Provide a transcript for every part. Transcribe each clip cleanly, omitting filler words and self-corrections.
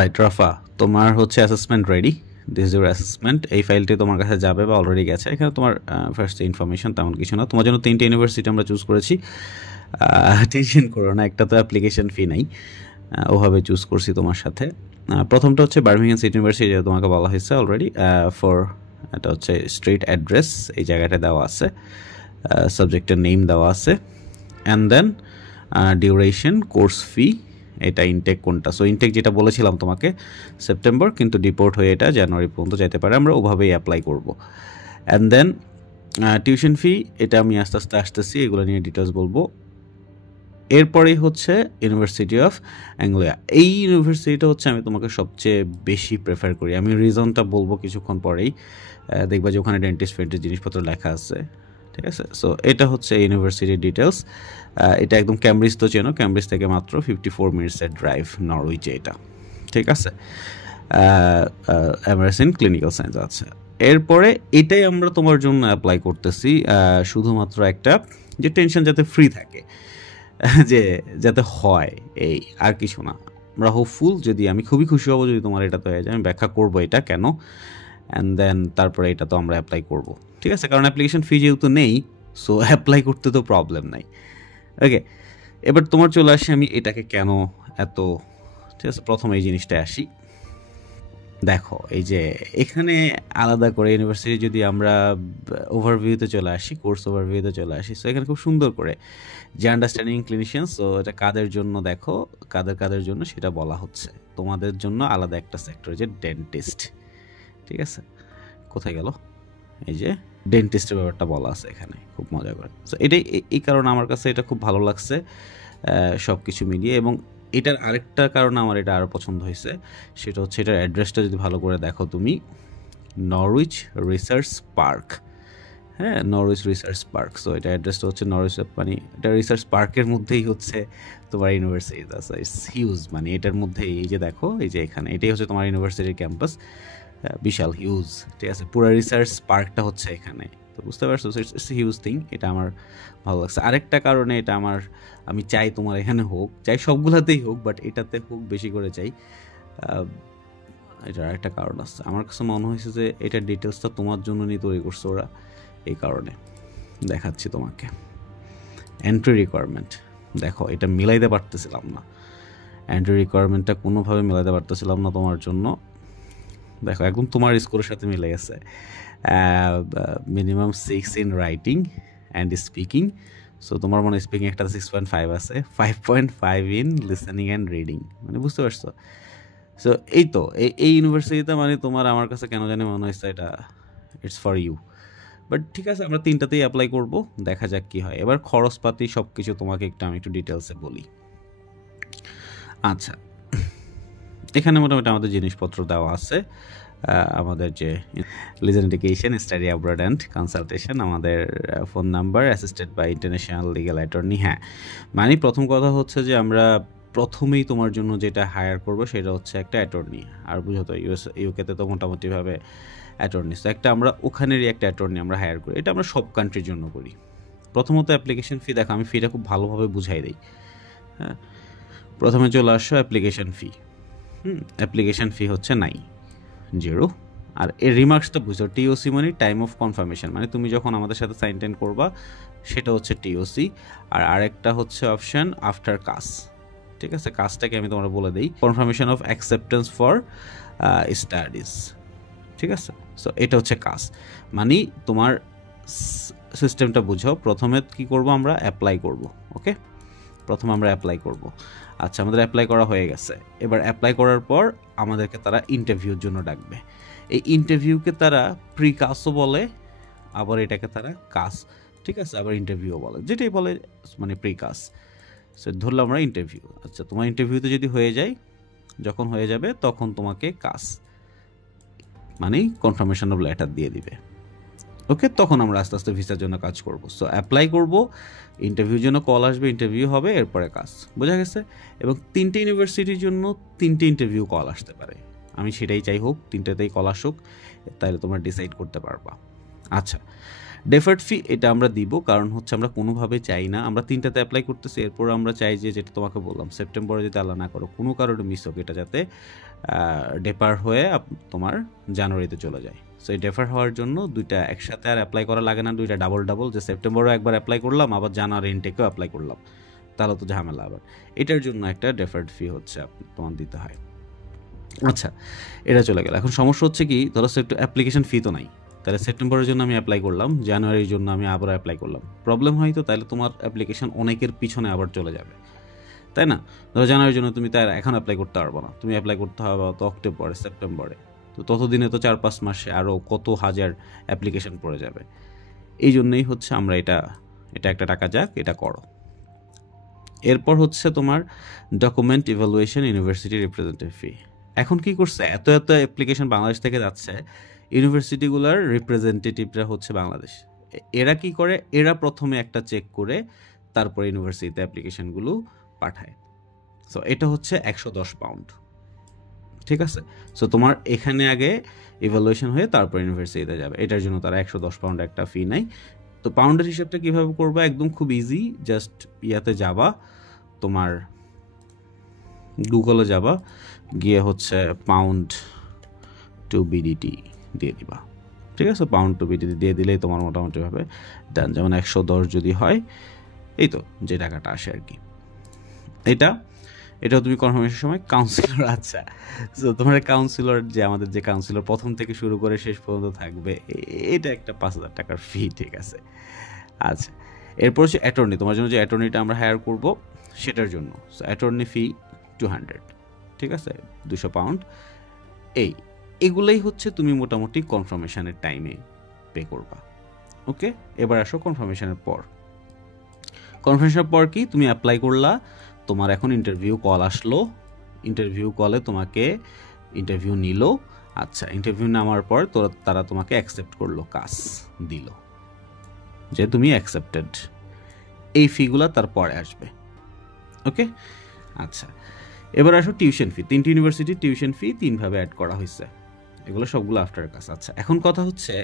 Alright রাফা, তোমার হচ্ছে assessment ready. This is your assessment. এই ফাইলটি তোমার কাছে যাবে বা অলরেডি গেছে। এখানে তোমার ফার্স্ট ইনফরমেশন তেমন কিছু না। তোমার জন্য 3টে ইউনিভার্সিটি আমরা চুজ করেছি। টেনশন করো না, একটা তো অ্যাপ্লিকেশন ফি নাই, ওভাবে চুজ করছি তোমার সাথে। প্রথমটা হচ্ছে বার্মিংহাম সিটি ইউনিভার্সিটি, যেটা তোমাকে বলা হয়েছে অলরেডি। ফর এটা হচ্ছে স্ট্রিট অ্যাড্রেস, এই জায়গাটা দেওয়া আছে, সাবজেক্টের নেম দেওয়া আছে, and then duration, course fee, এটা ইনটেক কোনটা। সো ইনটেক যেটা বলেছিলাম তোমাকে সেপ্টেম্বর, কিন্তু ডিপোর্ট হয়ে এটা জানুয়ারি পর্যন্ত যেতে পারে, আমরা ওভাবেই অ্যাপ্লাই করব। অ্যান্ড দেন টিউশন ফি, এটা আমি আস্তে আস্তে আসতেছি, এগুলো নিয়ে ডিটেলস বলবো। এরপরেই হচ্ছে ইউনিভার্সিটি অফ অ্যাংলিয়া। এই ইউনিভার্সিটিটা হচ্ছে আমি তোমাকে সবচেয়ে বেশি প্রেফার করি। আমি রিজনটা বলবো কিছুক্ষণ পরেই, দেখবা যে ওখানে ডেন্টিস্ট ফেন্টিস্ট জিনিসপত্র লেখা আছে, ঠিক আছে। সো এটা হচ্ছে ইউনিভার্সিটির ডিটেলস। এটা একদম ক্যামব্রিজ তো চেনো, ক্যামব্রিজ থেকে মাত্র 54 মিনিটসের ড্রাইভ নরউইচে এটা, ঠিক আছে। এমআরএস ইন ক্লিনিক্যাল সায়েন্স আছে। এরপরে এটাই আমরা তোমার জন্য অ্যাপ্লাই করতেছি, শুধুমাত্র একটা যে টেনশন যাতে ফ্রি থাকে, যে যাতে হয়, এই আর কিছু না। আমরা হোপফুল, যদি আমি খুবই খুশি হব যদি তোমার এটা তো হয়ে যায়। আমি ব্যাখ্যা করবো এটা কেন, অ্যান্ড দেন তারপরে এটা তো আমরা অ্যাপ্লাই করব, ঠিক আছে। কারণ অ্যাপ্লিকেশন ফি যেহেতু নেই, সো অ্যাপ্লাই করতে তো প্রবলেম নাই। ওকে, এবার তোমার চলে আসি আমি এটাকে কেন এত, ঠিক আছে। প্রথমে এই জিনিসটায় আসি। দেখো এই যে এখানে আলাদা করে ইউনিভার্সিটি যদি আমরা ওভারভিউতে চলে আসি, কোর্স ওভারভিউতে চলে আসি, সো এখানে খুব সুন্দর করে যে আন্ডারস্ট্যান্ডিং ক্লিনিশিয়ান, সো এটা কাদের জন্য, দেখো কাদের জন্য সেটা বলা হচ্ছে। তোমাদের জন্য আলাদা একটা সেক্টর, যে ডেন্টিস্ট, ঠিক আছে। কোথায় গেল, এই যে ডেন্টিস্টের ব্যাপারটা বলা আছে এখানে খুব মজা করে। সো এটাই, এই কারণে আমার কাছে এটা খুব ভালো লাগছে সব কিছু মিলিয়ে। এবং এটার আরেকটা কারণে আমার এটা আরও পছন্দ হয়েছে, সেটা হচ্ছে এটার অ্যাড্রেসটা যদি ভালো করে দেখো তুমি, নরউইচ রিসার্চ পার্ক। হ্যাঁ, নরউইচ রিসার্চ পার্ক। সো এটা অ্যাড্রেসটা হচ্ছে নরউইচ, মানে এটা রিসার্চ পার্কের মধ্যেই হচ্ছে তোমার ইউনিভার্সিটি আছে। ইটস হিউজ, মানে এটার মধ্যেই এই যে দেখো, এই যে এখানে এটাই হচ্ছে তোমার ইউনিভার্সিটির ক্যাম্পাস, বিশাল হিউজ, ঠিক আছে। পুরো রিসার্চ পার্কটা হচ্ছে এখানে, তো বুঝতে পারছো, ইটস হিউজ থিং। এটা আমার ভালো লাগছে। আরেকটা কারণে এটা আমি চাই তোমার এখানে হোক, চাই সবগুলাতেই হোক, বাট এটাতে হোক বেশি করে চাই। এটার আরেকটা কারণ আছে, আমার কাছে মনে হয়েছে যে এটার ডিটেলসটা তোমার জন্য নিয়ে তৈরি করছে ওরা, এই কারণে দেখাচ্ছি তোমাকে। এন্ট্রি রিকোয়ারমেন্ট দেখো, এটা মিলাইতে পারতেছিলাম না, এন্ট্রি রিকোয়ারমেন্টটা কোনোভাবে মিলাইতে পারতেছিলাম না তোমার জন্য। দেখো একদম তোমার স্কোরের সাথে মিলে গেছে। Minimum 6 in writing and speaking. So তোমার মনে স্পিকিং একটা 6.5 আছে, 5.5 ইন লিসেনিং অ্যান্ড রিডিং, মানে বুঝতে পারছো। সো এই তো এই ইউনিভার্সিটিতে মানে তোমার, আমার কাছে কেন জানি মনে হয়েছে এটা ইটস ফর ইউ। বাট ঠিক আছে, আমরা 3টাতেই অ্যাপ্লাই করব, দেখা যাক কী হয়। এবার খরচপাতি সব কিছু তোমাকে আমি একটু ডিটেলসে বলি। আচ্ছা, এখানে মোটামুটি আমাদের জিনিসপত্র দেওয়া আছে। আমাদের যে লিজেন education, study abroad and consultation, আমাদের phone number, assisted by international legal attorney. হ্যাঁ, মানে প্রথম কথা হচ্ছে যে আমরা প্রথমেই তোমার জন্য যেটা হায়ার করবো সেটা হচ্ছে একটা অ্যাটর্নি। আর বুঝো তো, ইউকেতে তো মোটামুটিভাবে অ্যাটর্নি, তো একটা আমরা ওখানেরই একটা অ্যাটর্নি আমরা হায়ার করি। এটা আমরা সব কান্ট্রির জন্য করি। প্রথমত অ্যাপ্লিকেশন ফি, দেখো আমি ফিটা খুব ভালোভাবে বুঝাই দিই। হ্যাঁ, প্রথমে চলে আসো অ্যাপ্লিকেশন ফি। অ্যাপ্লিকেশন ফি হচ্ছে 0। আর এর রিমার্কসটা বুঝো, টিওসি মানে টাইম অফ কনফার্মেশন, মানে তুমি যখন আমাদের সাথে সাইন টাইন করবা সেটা হচ্ছে টিওসি। আর আরেকটা হচ্ছে অপশান আফটার কাজ, ঠিক আছে। কাজটাকে আমি তোমরা বলে দিই, confirmation of acceptance for studies, ঠিক আছে। সো এটা হচ্ছে কাজ, মানে তোমার সিস্টেমটা বুঝো। প্রথমে কি করব, আমরা অ্যাপ্লাই করব। ওকে, প্রথমে আমরা অ্যাপ্লাই করব। আচ্ছা, আমাদের অ্যাপ্লাই করা হয়ে গেছে। এবার অ্যাপ্লাই করার পর আমাদেরকে তারা ইন্টারভিউর জন্য ডাকবে। এই ইন্টারভিউকে তারা প্রি কাজও বলে, আবার এটাকে তারা কাজ, ঠিক আছে, আবার ইন্টারভিউও বলে, যেটাই বলে মানে প্রি কাজ। সো ধরলাম আমরা ইন্টারভিউ। আচ্ছা, তোমার ইন্টারভিউতে যদি হয়ে যায়, যখন হয়ে যাবে তখন তোমাকে কাজ মানে কনফার্মেশন অফ লেটার দিয়ে দিবে। ওকে, তখন আমরা আস্তে আস্তে ভিসার জন্য কাজ করব। সো অ্যাপ্লাই করব, ইন্টারভিউর জন্য কল আসবে, ইন্টারভিউ হবে, এরপরে কাজ। বোঝা গেছে? এবং 3টে ইউনিভার্সিটির জন্য 3টে ইন্টারভিউ কল আসতে পারে। আমি সেটাই চাই হোক, 3টাতেই কল আসুক, তাহলে তোমরা ডিসাইড করতে পারবা। আচ্ছা, ডেফার্ড ফি এটা আমরা দিব, কারণ হচ্ছে আমরা কোনোভাবে চাই না, আমরা 3টাতে অ্যাপ্লাই করতেছি, এরপর আমরা চাই যে যেটা তোমাকে বললাম সেপ্টেম্বরে যদি আল্লাহ না করো কোনো কারণে মিস হোক, এটা যাতে ডেপার হয়ে তোমার জানুয়ারিতে চলে যায়। সো এই ডেফার হওয়ার জন্য 2টা একসাথে আর অ্যাপ্লাই করা লাগে না, 2টা ডাবল ডাবল, যে সেপ্টেম্বরেও একবার অ্যাপ্লাই করলাম আবার জানুয়ারি ইনটেকেও অ্যাপ্লাই করলাম, তাহলে তো ঝামেলা। আবার এটার জন্য একটা ডেফার্ড ফি হচ্ছে তোমার দিতে হয়। আচ্ছা, এটা চলে গেল। এখন সমস্যা হচ্ছে কি, ধরো অ্যাপ্লিকেশন ফি তো নাই, তাহলে সেপ্টেম্বরের জন্য আমি অ্যাপ্লাই করলাম, জানুয়ারির জন্য আমি আবার অ্যাপ্লাই করলাম, প্রবলেম হয় তো, তাহলে তোমার অ্যাপ্লিকেশন অনেকের পিছনে আবার চলে যাবে, তাই না? ধরো জানুয়ারির জন্য তুমি তার এখন অ্যাপ্লাই করতে পারবো না, তুমি অ্যাপ্লাই করতে হবে তো অক্টোবরে, সেপ্টেম্বরে, তো ততদিনে তো 4-5 মাসে আরও কত হাজার অ্যাপ্লিকেশন পড়ে যাবে। এই জন্যই হচ্ছে আমরা এটা একটা টাকা যাক, এটা করো। এরপর হচ্ছে তোমার ডকুমেন্ট ইভ্যালুয়েশন ইউনিভার্সিটি রিপ্রেজেন্টেটিভ ফি। এখন কি করছে, এত অ্যাপ্লিকেশন বাংলাদেশ থেকে যাচ্ছে, ইউনিভার্সিটিগুলোর রিপ্রেজেন্টেটিভরা হচ্ছে বাংলাদেশ। এরা কি করে, এরা প্রথমে একটা চেক করে তারপরে ইউনিভার্সিটিতে অ্যাপ্লিকেশনগুলো পাঠায়। সো এটা হচ্ছে 110 পাউন্ড, ঠিক আছে? সো তোমার এখানে আগে ইভ্যালুয়েশন হয়ে তারপর ইউনিভার্সিটিতে যাবে, এটার জন্য তারা 110 পাউন্ড একটা ফি নেয়। তো পাউন্ডের হিসাবটা কীভাবে করবা, একদম খুব ইজি, জাস্ট ইয়াতে যাবা, তোমার গুগলে যাবা, গিয়ে হচ্ছে পাউন্ড টু বিডিটি দিয়ে দিবা, ঠিক আছে? পাউন্ড টু বিডিটি দিয়ে দিলেই তোমার মোটামুটিভাবে ডান। যেমন 110 যদি হয়, এই তো যে টাকাটা আসে আর কি। এটাও তুমি কনফার্মেশনের সময় কাউন্সিলর, আচ্ছা, সো তোমার কাউন্সিলর, যে আমাদের যে কাউন্সিলর প্রথম থেকে শুরু করে শেষ পর্যন্ত থাকবে, এটা একটা 5,000 টাকার ফি, ঠিক আছে? আচ্ছা, এরপর হচ্ছে অ্যাটর্নি, তোমার জন্য যে অ্যাটর্নিটা আমরা হায়ার করব সেটার জন্য, সো অ্যাটর্নি ফি 200, ঠিক আছে? 200 পাউন্ড। এগুলোই হচ্ছে তুমি মোটামুটি কনফার্মেশনের টাইমে পে করবা। ওকে, এবার আসো কনফার্মেশনের পর। কনফার্মেশনের পর কি, তুমি অ্যাপ্লাই করলা, তোমার এখন ইন্টারভিউ কল আসলো, ইন্টারভিউ কলে তোমাকে ইন্টারভিউ নিল। আচ্ছা, ইন্টারভিউ নেওয়ার পর তারা তোমাকে অ্যাকসেপ্ট করলো, কাজ দিল যে তুমি অ্যাকসেপ্টেড। এই ফিগুলো তারপরে আসবে। ওকে, আচ্ছা, এবার আসো টিউশন ফি। 3টি ইউনিভার্সিটির টিউশন ফি 3ভাবে অ্যাড করা হয়েছে, এগুলো সবগুলো আফটার কাজ। আচ্ছা, এখন কথা হচ্ছে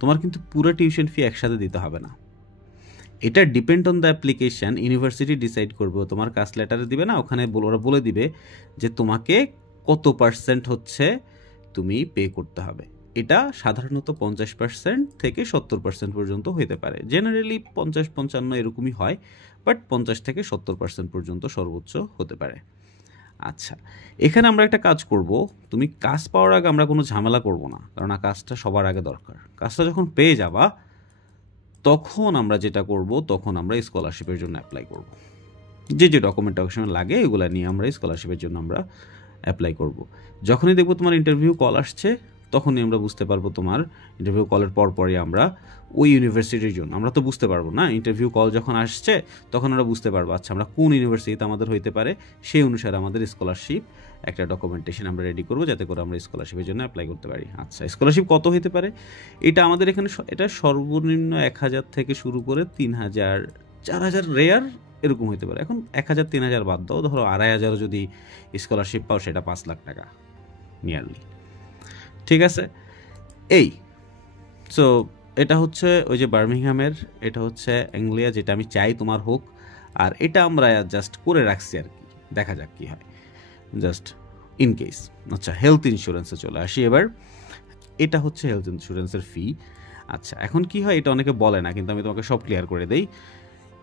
তোমার কিন্তু পুরো টিউশন ফি একসাথে দিতে হবে না, এটা depend on the application. University decide করবে, তোমার কাজ লেটারে দিবে না, ওখানে ওরা বলে দিবে যে তোমাকে কত % হচ্ছে তুমি পে করতে হবে। এটা সাধারণত 50% থেকে 70% পর্যন্ত হইতে পারে, জেনারেলি 50-55 এরকমই হয়, বাট 50 থেকে 70% পর্যন্ত সর্বোচ্চ হতে পারে। আচ্ছা, এখানে আমরা একটা কাজ করব, তুমি কাজ পাওয়ার আগে আমরা কোনো ঝামেলা করব না, কারণ কাজটা সবার আগে দরকার। কাজটা যখন পেয়ে যাবা তখন আমরা যেটা করব, তখন আমরা স্কলারশিপের জন্য অ্যাপ্লাই করব। যে ডকুমেন্টেশন লাগে এগুলো নিয়ে আমরা স্কলারশিপের জন্য আমরা অ্যাপ্লাই করব। যখনই দেখব তোমার ইন্টারভিউ কল আসছে, তখনই আমরা বুঝতে পারবো, তোমার ইন্টারভিউ কলের পরপরই আমরা ওই ইউনিভার্সিটির জন্য, আমরা তো বুঝতে পারবো না, ইন্টারভিউ কল যখন আসছে তখন আমরা বুঝতে পারবো আচ্ছা আমরা কোন ইউনিভার্সিটিতে আমাদের হইতে পারে, সেই অনুসারে আমাদের স্কলারশিপ একটা ডকুমেন্টেশন আমরা রেডি করবো, যাতে করে আমরা স্কলারশিপের জন্য অ্যাপ্লাই করতে পারি। আচ্ছা, স্কলারশিপ কত হইতে পারে, এটা আমাদের এখানে এটা সর্বনিম্ন 1,000 থেকে শুরু করে 3,000, 4,000 রেয়ার এরকম হইতে পারে। এখন 1,000, 3,000 বাদ দাও, ধরো 2,500 যদি স্কলারশিপ পাও, সেটা 5 লাখ টাকা নিয়ারলি, ঠিক আছে? সো এটা হচ্ছে ওই যে বার্মিংহামের, এটা হচ্ছে অ্যাংলিয়া, যেটা আমি চাই তোমার হোক, আর এটা আমরা জাস্ট করে রাখছি আর কি, দেখা যাক কি হয়, জাস্ট ইন কেস। আচ্ছা, হেলথ ইন্স্যুরেন্সে চলে আসি এবার। এটা হচ্ছে হেলথ ইন্স্যুরেন্সের ফি। আচ্ছা, এখন কি হয়, এটা অনেকে বলে না, কিন্তু আমি তোমাকে সব ক্লিয়ার করে দেই।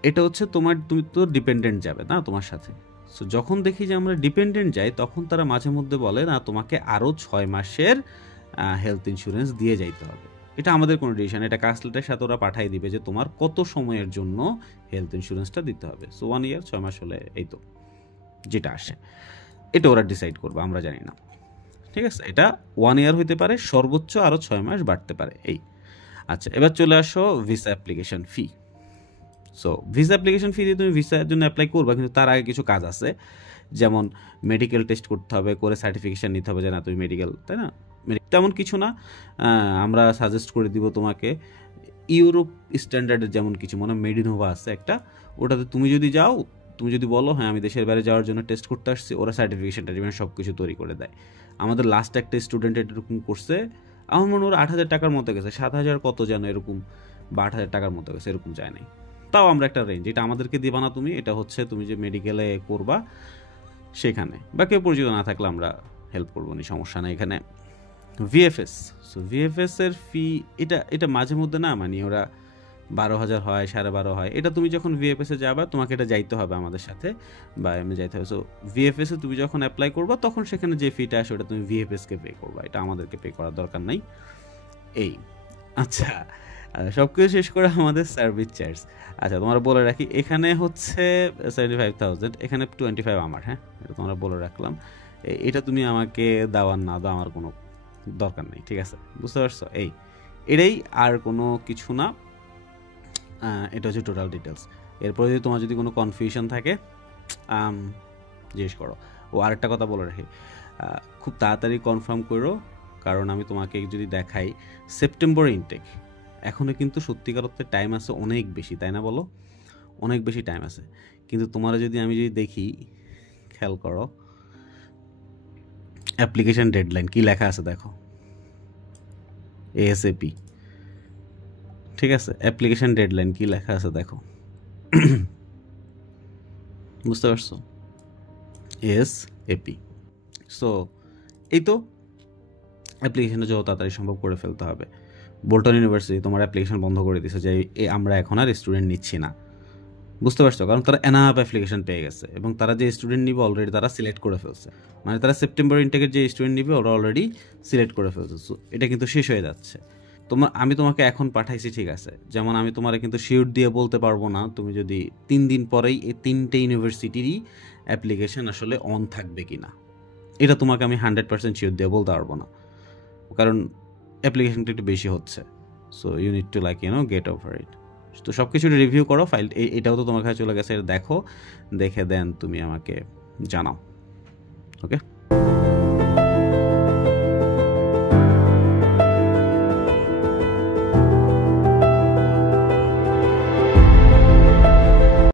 এটা হচ্ছে তুমি তো ডিপেন্ডেন্ট যাবে না তোমার সাথে, সো যখন দেখি যে আমরা ডিপেন্ডেন্ট যাই, তখন তারা মাঝে মধ্যে বলে না তোমাকে আরও 6 মাসের হেলথ ইন্স্যুরেন্স দিয়ে যাইতে হবে। এটা আমাদের কোনো ডিসিশন, এটা কাস্ট লেটারের সাথে ওরা পাঠাই দিবে যে তোমার কত সময়ের জন্য হেলথ ইন্স্যুরেন্সটা দিতে হবে। সো 1 ইয়ার, 6 মাস হলে এই তো যেটা আসে, এটা ওরা ডিসাইড করবে, আমরা জানি না, ঠিক আছে? এটা 1 ইয়ার হইতে পারে, সর্বোচ্চ আরও 6 মাস বাড়তে পারে এই। আচ্ছা, এবার চলে আসো visa application fee. So visa application fee দিয়ে তুমি ভিসার জন্য অ্যাপ্লাই করবা, কিন্তু তার আগে কিছু কাজ আছে, যেমন মেডিকেল টেস্ট করতে হবে, করে সার্টিফিকেশান নিতে হবে যে না তুমি মেডিকেল, তাই না? তেমন কিছু না, আমরা সাজেস্ট করে দিব তোমাকে ইউরোপ স্ট্যান্ডার্ডের যেমন কিছু, মনে মেডিনোভা আছে একটা, ওটাতে তুমি যদি যাও, তুমি যদি বলো হ্যাঁ আমি দেশের বাইরে যাওয়ার জন্য টেস্ট করতে আসছি, ওরা সার্টিফিকেশানটা সব কিছু তৈরি করে দেয়। আমাদের লাস্ট একটা স্টুডেন্ট এরকম করছে, আমার মনে ওর 8,000 টাকার মতো গেছে, 7,000 কত যেন এরকম বা 8,000 টাকার মতো গেছে, এরকম যায় নাই। তাও আমরা একটা রেঞ্জ, এটা আমাদেরকে দিবা না তুমি, এটা হচ্ছে তুমি যে মেডিকেলে করবা সেখানে, বা কেউ পরিচিত না থাকলে আমরা হেল্প করবো না, সমস্যা নেই এখানে। ভিএফএস, সো ভিএফএস এর ফি এটা মাঝে মধ্যে না মানে ওরা 12,000 হয়, 12.5 হয়। এটা তুমি যখন ভিএফএস এ যাবা তোমাকে এটা যাইতে হবে আমাদের সাথে, বা এমনি যাইতে হবে। সো ভিএফএস এ তুমি যখন অ্যাপ্লাই করবা তখন সেখানে যে ফিটা আসে ওটা তুমি ভিএফএস কে পে করবা, এটা আমাদেরকে পে করার দরকার নাই। এই আচ্ছা, সব কিছু শেষ করে আমাদের সার্ভিস চার্জ। আচ্ছা তোমরা বলে রাখি, এখানে হচ্ছে 75,000, এখানে 25 আমার, হ্যাঁ এটা তোমরা বলে রাখলাম। এটা তুমি আমাকে দেওয়ার না দাও আমার কোনো দরকার নেই, ঠিক আছে, বুঝতে পারছো? এটাই, আর কোনো কিছু না। এটা হচ্ছে টোটাল ডিটেলস। এরপরে যদি তোমার যদি কোনো কনফিউশন থাকে জিজ্ঞেস করো। ও আরেকটা কথা বলে রাখি, খুব তাড়াতাড়ি কনফার্ম করো, কারণ আমি তোমাকে যদি দেখাই সেপ্টেম্বর ইনটেক, এখনও কিন্তু সত্যিকার অর্থে টাইম আছে অনেক বেশি, তাই না বলো? অনেক বেশি টাইম আছে, কিন্তু তোমারা যদি আমি যদি দেখি, খেয়াল করো অ্যাপ্লিকেশন ডেডলাইন কি লেখা আছে দেখো, এএসএপি, ঠিক আছে, অ্যাপ্লিকেশন ডেডলাইন কি লেখা আছে দেখো, বুঝতে পারছো? এএসএপি। সো এই তো, অ্যাপ্লিকেশনটা যত তাড়াতাড়ি সম্ভব করে ফেলতে হবে। বোল্টন ইউনিভার্সিটি তোমার অ্যাপ্লিকেশন বন্ধ করে দিয়েছে যে আমরা এখন আর স্টুডেন্ট নিচ্ছি না, বুঝতে পারছো? কারণ তারা এনাফ অ্যাপ্লিকেশন পেয়ে গেছে এবং তারা যে স্টুডেন্ট নিবে অলরেডি তারা সিলেক্ট করে ফেলছে, মানে তারা সেপ্টেম্বর ইনটেকের যে স্টুডেন্ট নিবে ওরা অলরেডি সিলেক্ট করে ফেলছে। সো এটা কিন্তু শেষ হয়ে যাচ্ছে। আমি তোমাকে এখন পাঠাইছি, ঠিক আছে, যেমন আমি তোমার কিন্তু শিওর দিয়ে বলতে পারবো না তুমি যদি 3 দিন পরেই এই 3টে ইউনিভার্সিটিরই অ্যাপ্লিকেশন আসলে অন থাকবে কিনা, এটা তোমাকে আমি 100% শিওর দিয়ে বলতে পারবো না, কারণ অ্যাপ্লিকেশনটা একটু বেশি হচ্ছে। So you need to get over it. তো সব কিছু রিভিউ করো, ফাইল এটাও তো তোমার কাছে চলে গেছে, এটা দেখো, দেখে দেন তুমি আমাকে জানাও, ওকে।